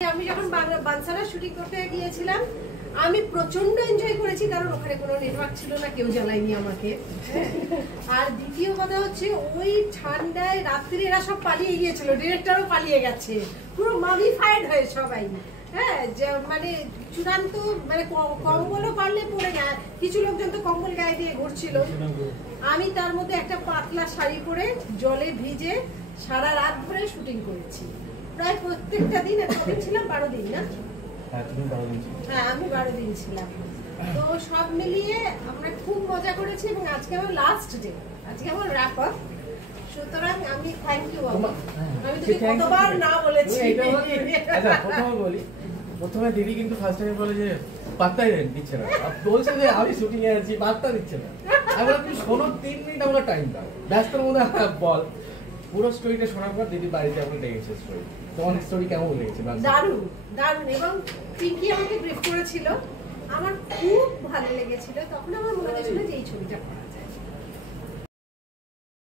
আমি যখন বানসারা শুটিং করতে গিয়েছিলাম আমি প্রচন্ড এনজয় করেছি, কারণ ওখানে কোনো নেটওয়ার্ক ছিল না, কেউ জ্বালায়নি আমাকে। আর দ্বিতীয় কথা হচ্ছে ওই ঠান্ডায় রাত্রে এরা সব পালিয়ে গিয়েছিল, ডিরেক্টরও পালিয়ে গেছে, পুরো মামিফাইড হয়ে সবাই। হ্যাঁ, মানে চূড়ান্ত মানে কম্বলও পারলে পরে না, কিছু লোকজন তো কম্বল গায়ে দিয়ে ঘুরছিল। আমি তার মধ্যে একটা পাতলা শাড়ি পরে জলে ভিজে সারা রাত ধরে শুটিং করেছি। প্রায় প্রত্যেকটা দিন কতদিন ছিলাম, 12 দিন না? হ্যাঁ, আমি 12 দিন ছিলাম। তো সব মিলিয়ে আমরা খুব মজা করেছি এবং আজকে আমার লাস্ট ডে, আজকে আমার র্যাপ আপ। সুতরাং আমি থ্যাংক ইউ বাবা, আমি তোকে কতবার না বলেছি। আচ্ছা, প্রথমে দিদি কিন্তু ফার্স্ট টাইম বলে যে পাত্তাই দিচ্ছে না, বলছে যে আমি শুটিং এ আছি, পাত্তা দিচ্ছে না। আমি বললাম তুমি শোনো, 3 মিনিট আমরা টাইম দাও, ব্যস্তর মধ্যে বল। পুরো স্টোরিটা শোনার পর দিদি বাড়িতে আমাকে ডেকেছে স্টোরি। তোমার স্টোরি কেমন লেগেছে? দারুণ দারুণ, এবং পিঙ্কি আমাকে ব্রিফ করেছিল, আমার খুব ভালো লেগেছিল। তখন আমার মনে হয়েছিল যে এই ছবিটা করা